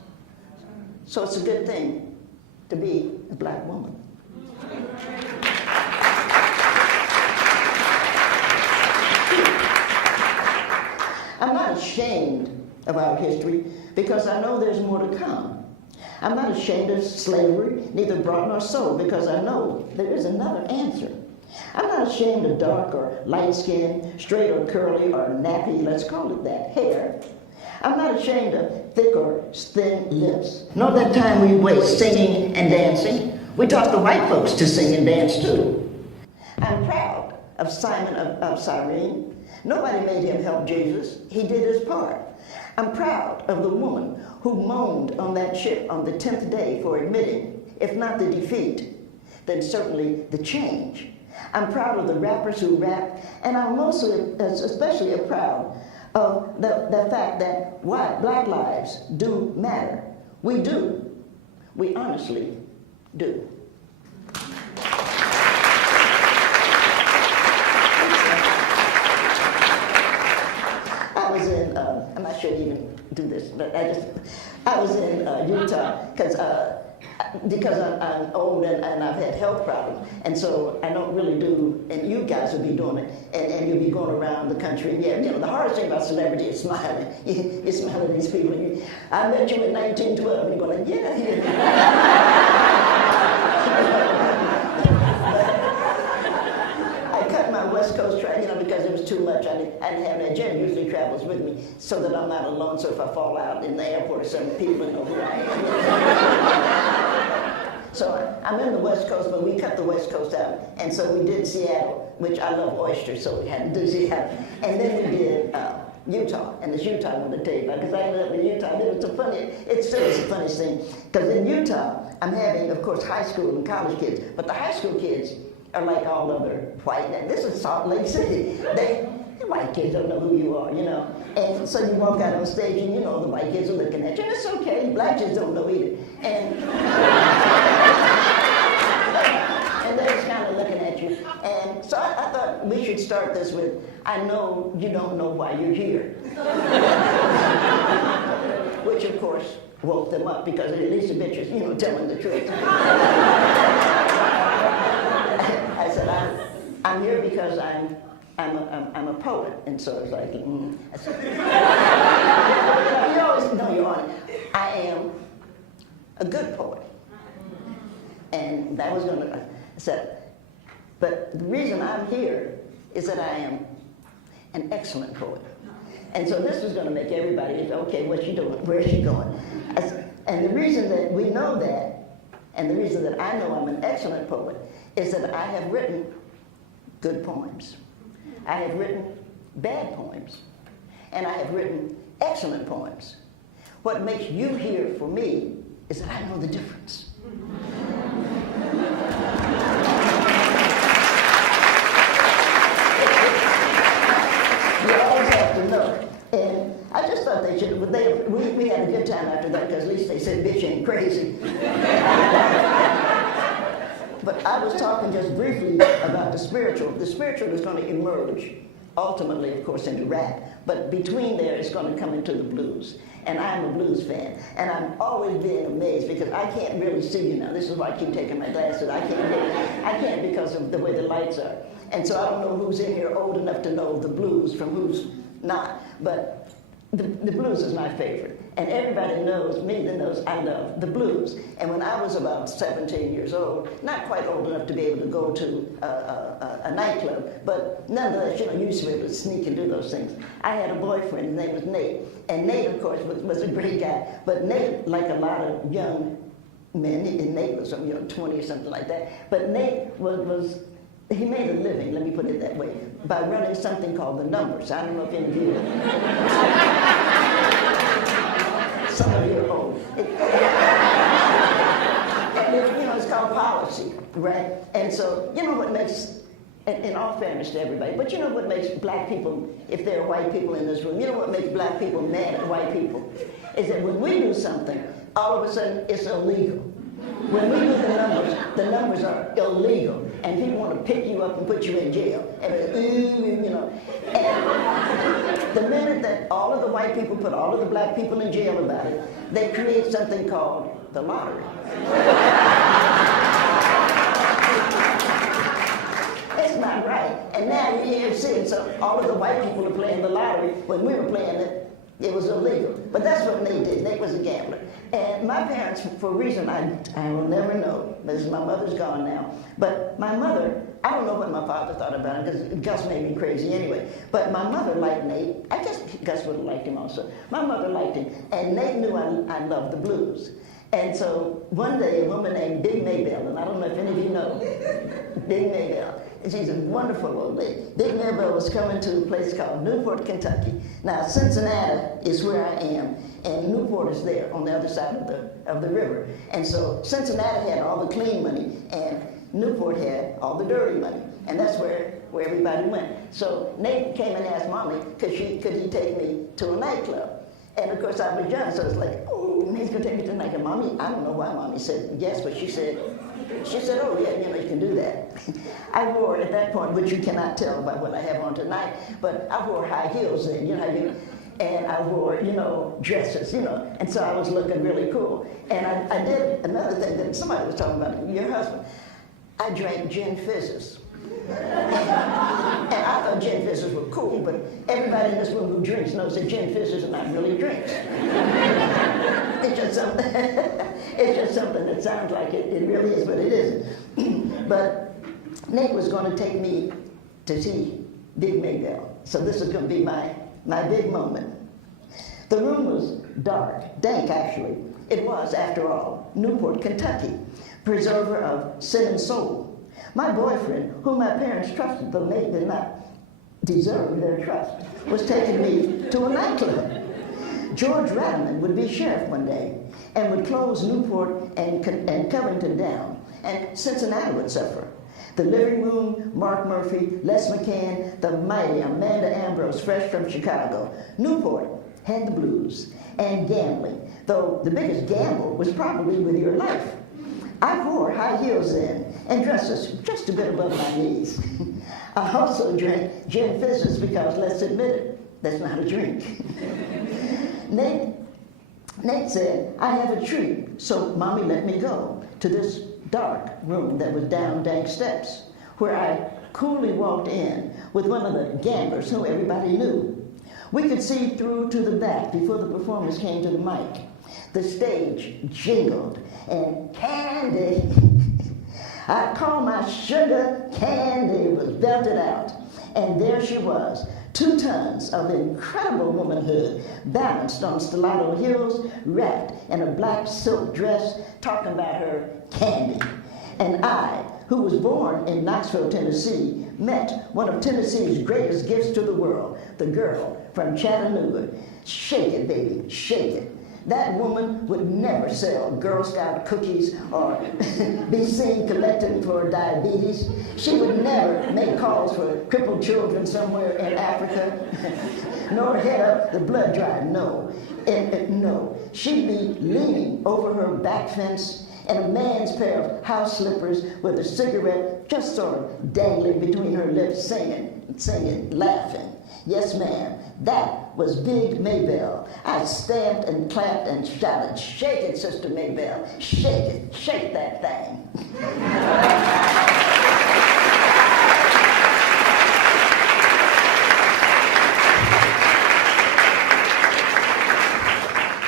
So it's a good thing to be a black woman. I'm not ashamed of our history because I know there's more to come. I'm not ashamed of slavery, neither brought nor sold, because I know there is another answer. I'm not ashamed of dark or light skin, straight or curly or nappy, let's call it that, hair. I'm not ashamed of thick or thin lips. Nor that time we waste singing and dancing. We taught the white folks to sing and dance too. I'm proud of Simon of Cyrene. Nobody made him help Jesus. He did his part. I'm proud of the woman who moaned on that ship on the 10th day for admitting, if not the defeat, then certainly the change. I'm proud of the rappers who rap, and I'm especially proud of the fact that black lives do matter. We do. We honestly do. do this, but I was in Utah because I'm old and I've had health problems, and so I don't really do, and you guys will be doing it, and you'll be going around the country. And yeah, the hardest thing about celebrity is smiling. You smile at these people. I met you in 1912, and you're going like, I cut my West Coast track, because it was too much. I didn't have that. Jen usually travels with me so that I'm not alone. So if I fall out in the airport or something, people know who I am. So I'm in the West Coast, but we cut the West Coast out. And so we did Seattle, which I love oysters, so we had to do Seattle. And then we did Utah, and it's Utah I want to tell you about, because I ended up in Utah. It still is the funniest thing, because in Utah, I'm having, of course, high school and college kids, but the high school kids are like all other white, and this is Salt Lake City. The white kids don't know who you are, And so you walk out on stage and the white kids are looking at you, and it's okay. Black kids don't know either. And they're just kind of looking at you. And so I thought we should start this with, I know you don't know why you're here. Which of course woke them up, because at least the bitch is, telling the truth. I said, I'm here because I'm a poet, and so it's like, I said, you always know you're on it. I am a good poet, and that was going to. I said, but the reason I'm here is that I am an excellent poet, and so this was going to make everybody, okay, what's she doing? Where's she going? And the reason that we know that, and the reason that I know I'm an excellent poet, is that I have written good poems. I have written bad poems. And I have written excellent poems. What makes you here for me is that I know the difference. You always have to know. And I just thought they should, we had a good time after that, because at least they said, bitch ain't crazy. But I was talking just briefly about the spiritual. The spiritual is going to emerge, ultimately, of course, into rap. But between there, it's going to come into the blues. And I'm a blues fan. And I'm always being amazed, because I can't really see you now. This is why I keep taking my glasses. I can't because of the way the lights are. And so I don't know who's in here old enough to know the blues from who's not. But the blues is my favorite. And everybody knows, me that knows, I love the blues. And when I was about 17 years old, not quite old enough to be able to go to a nightclub, but nonetheless, you used to be able to sneak and do those things. I had a boyfriend, his name was Nate. And Nate, of course, was a great guy. But Nate, like a lot of young men, and Nate was 20 or something like that, but Nate he made a living, let me put it that way, by running something called The Numbers. I don't know if any of you some of you are old. It's called policy, right? And so, what makes, in all fairness to everybody, but what makes black people, if there are white people in this room, what makes black people mad at white people is that when we do something, all of a sudden it's illegal. When we do the numbers are illegal, and people want to pick you up and put you in jail. And the minute that all of the white people put all of the black people in jail about it, they create something called the lottery. It's not right. And now you see it, so all of the white people are playing the lottery. When we were playing it, it was illegal. But that's what Nate did. Nate was a gambler. And my parents, for a reason I will never know, because my mother's gone now, but my mother, I don't know what my father thought about him, because Gus made me crazy anyway, but my mother liked Nate. I guess Gus would have liked him also. My mother liked him, and Nate knew I loved the blues. And so one day, a woman named Big Maybelle, and I don't know if any of you know Big Maybelle, she's a wonderful old lady. Big Maybelle was coming to a place called Newport, Kentucky. Now, Cincinnati is where I am, and Newport is there on the other side of the river. And so Cincinnati had all the clean money, and Newport had all the dirty money. And that's where everybody went. So Nate came and asked Mommy, could he take me to a nightclub? And of course I was young, so it's like, oh, he's gonna take me to the nightclub. Mommy, I don't know why Mommy said yes, but she said, oh yeah, you can do that. I wore, at that point, which you cannot tell by what I have on tonight, but I wore high heels then, and I wore, dresses, and so I was looking really cool. And I did another thing that somebody was talking about, your husband. I drank gin fizzes. And I thought gin fizzes were cool, but everybody in this room who drinks knows that gin fizzes are not really drinks. It's just something that sounds like it really is, but it isn't. But Nate was going to take me to see Big Maybelle. So this is going to be my big moment. The room was dark, dank actually. It was, after all, Newport, Kentucky, preserver of sin and soul. My boyfriend, whom my parents trusted, though Nate did not deserve their trust, was taking me to a nightclub. George Rattleman would be sheriff one day and would close Newport and Covington down, and Cincinnati would suffer. The living room, Mark Murphy, Les McCann, the mighty Amanda Ambrose, fresh from Chicago. Newport had the blues and gambling, though the biggest gamble was probably with your life. I wore high heels then and dresses just a bit above my knees. I also drank gin fizzes because, let's admit it, that's not a drink. Nate said, I have a treat, so Mommy let me go to this dark room that was down dank steps, where I coolly walked in with one of the gamblers who everybody knew. We could see through to the back before the performers came to the mic. The stage jingled, and Candy, I call my sugar Candy, was belted out. And there she was, 2 tons of incredible womanhood, balanced on stiletto heels, wrapped in a black silk dress, talking about her Candy. And I, who was born in Knoxville, Tennessee, met one of Tennessee's greatest gifts to the world, the girl from Chattanooga. Shake it, baby, shake it. That woman would never sell Girl Scout cookies or be seen collecting for diabetes. She would never make calls for crippled children somewhere in Africa, nor head up the blood drive, no. No. She'd be leaning over her back fence in a man's pair of house slippers with a cigarette just sort of dangling between her lips, singing, laughing. Yes, ma'am, that was Big Maybelle. I stamped and clapped and shouted, shake it, Sister Maybelle, shake it, shake that thing.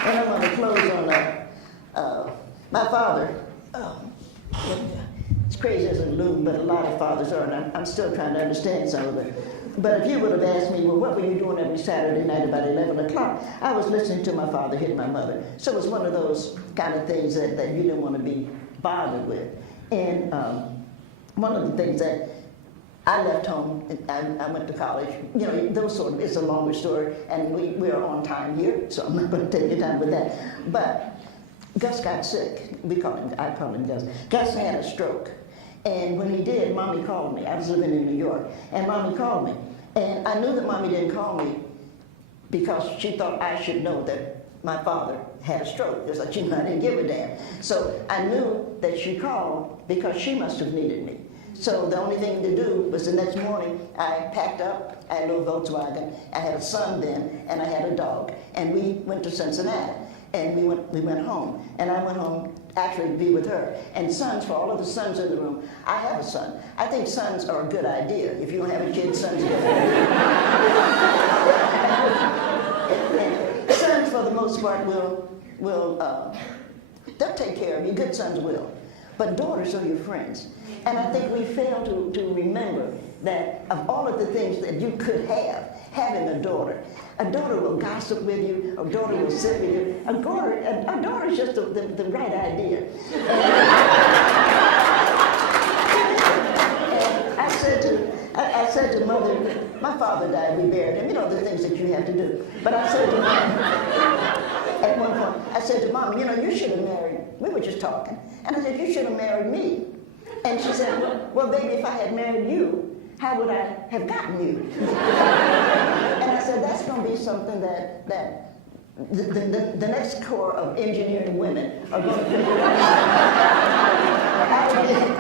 And I'm going to close on my father. It's crazy as a loon, but a lot of fathers are, and I'm still trying to understand some of it. But if you would have asked me, well, what were you doing every Saturday night about 11 o'clock? I was listening to my father hit my mother. So it was one of those kind of things that you didn't want to be bothered with. And one of the things that I left home, I went to college, those sort of, it's a longer story, and we are on time here, so I'm not going to take your time with that. But Gus got sick. I call him Gus. Gus had a stroke. And when he did, Mommy called me. I was living in New York, and Mommy called me. And I knew that Mommy didn't call me because she thought I should know that my father had a stroke. It's like, I didn't give a damn. So I knew that she called because she must have needed me. So the only thing to do was the next morning, I packed up, I had a little Volkswagen, I had a son then, and I had a dog. And we went to Cincinnati. And we went home, and I went home actually to be with her. And sons, for all of the sons in the room, I have a son. I think sons are a good idea. If you don't have a kid, sons are a good idea. Sons, for the most part, they'll take care of you. Good sons will. But daughters are your friends. And I think we fail to remember that of all of the things that you could have, having a daughter will gossip with you, a daughter will sit with you. A daughter is just the right idea. And I said to Mother, my father died, we buried him, the things that you have to do. But I said to Mom, at one point, I said to Mom, you should have married, we were just talking, and I said, you should have married me. And she said, well, baby, if I had married you, how would I have gotten you? And I said, that's going to be something that the next core of engineering women are going to figure out.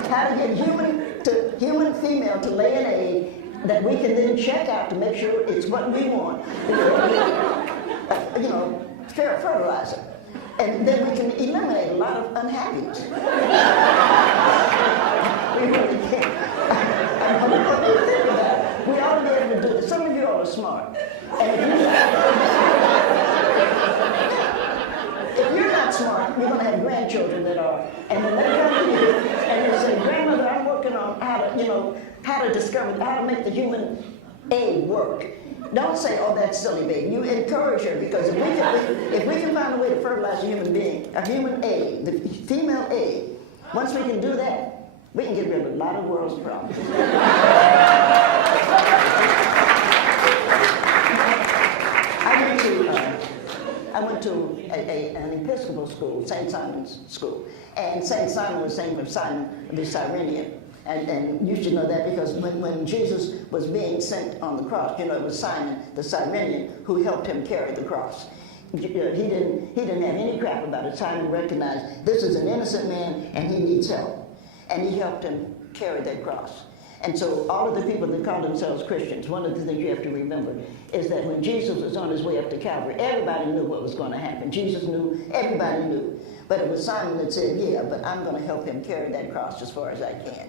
How to get human female to lay an egg that we can then check out to make sure it's what we want. fertilizer. And then we can eliminate a lot of unhappiness. We really can. We ought to be able to do this. Some of you all are smart. And if you're not smart, you're going to have grandchildren that are. And when they come to you and they say, "Grandmother, I'm working on how to discover, how to make the human egg work." Don't say, "Oh, that's silly, baby." You encourage her, because if we can find a way to fertilize a human being, a human egg, the female egg, once we can do that, we can get rid of a lot of the world's problems. I went to an Episcopal school, St. Simon's School, and St. Simon was named for Simon the Cyrenian. And you should know that, because when Jesus was being sent on the cross, it was Simon the Cyrenian who helped him carry the cross. He didn't have any crap about it. Simon recognized this is an innocent man and he needs help. And he helped him carry that cross. And so all of the people that call themselves Christians, one of the things you have to remember is that when Jesus was on his way up to Calvary, everybody knew what was going to happen. Jesus knew, everybody knew. But it was Simon that said, "Yeah, but I'm going to help him carry that cross as far as I can."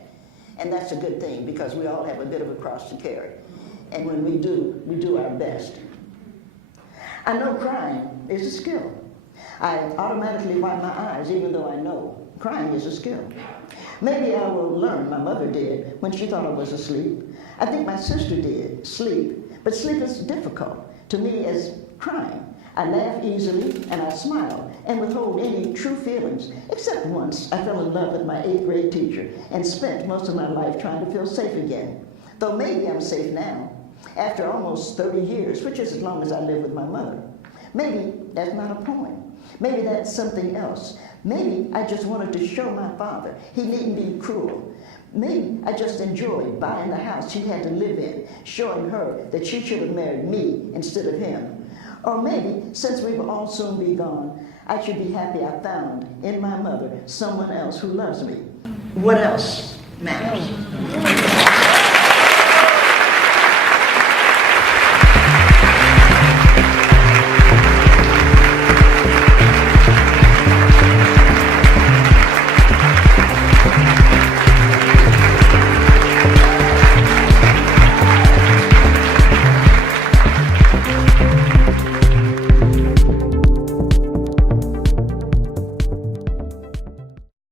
And that's a good thing, because we all have a bit of a cross to carry. And when we do our best. I know crying is a skill. I automatically wipe my eyes, even though I know crying is a skill. Maybe I will learn. My mother did when she thought I was asleep. I think my sister did, sleep. But sleep is difficult to me as crying. I laugh easily and I smile and withhold any true feelings, except once I fell in love with my 8th grade teacher and spent most of my life trying to feel safe again. Though maybe I'm safe now, after almost 30 years, which is as long as I lived with my mother. Maybe that's not a poem. Maybe that's something else. Maybe I just wanted to show my father he needn't be cruel. Maybe I just enjoyed buying the house she had to live in, showing her that she should have married me instead of him. Or maybe, since we will all soon be gone, I should be happy I found in my mother someone else who loves me. What else matters?